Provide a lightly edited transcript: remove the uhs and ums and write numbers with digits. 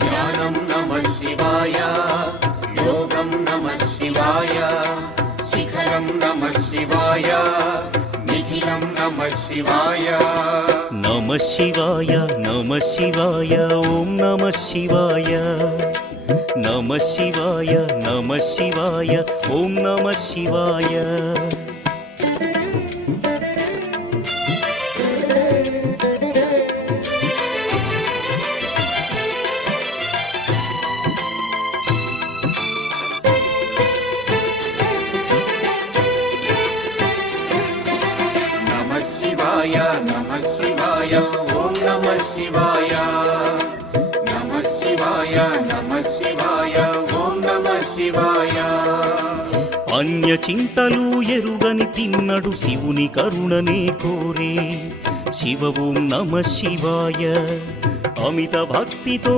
ध्यानं नमः शिवाय योगं नमः शिवाय शिखरं नमः शिवाय निखिलं नमः शिवाय नमः शिवाय ॐ नमः शिवाय नमः शिवाय ॐ नमः शिवाय नमः शिवाय ॐ नमः शिवाय नमः शिवाय ॐ नमः शिवाय अन्य చింతలు ఎరుగని తిన్నడు శివుని కరుణనే కోరే శివ ఓం నమః శివాయ అమిత భక్తితో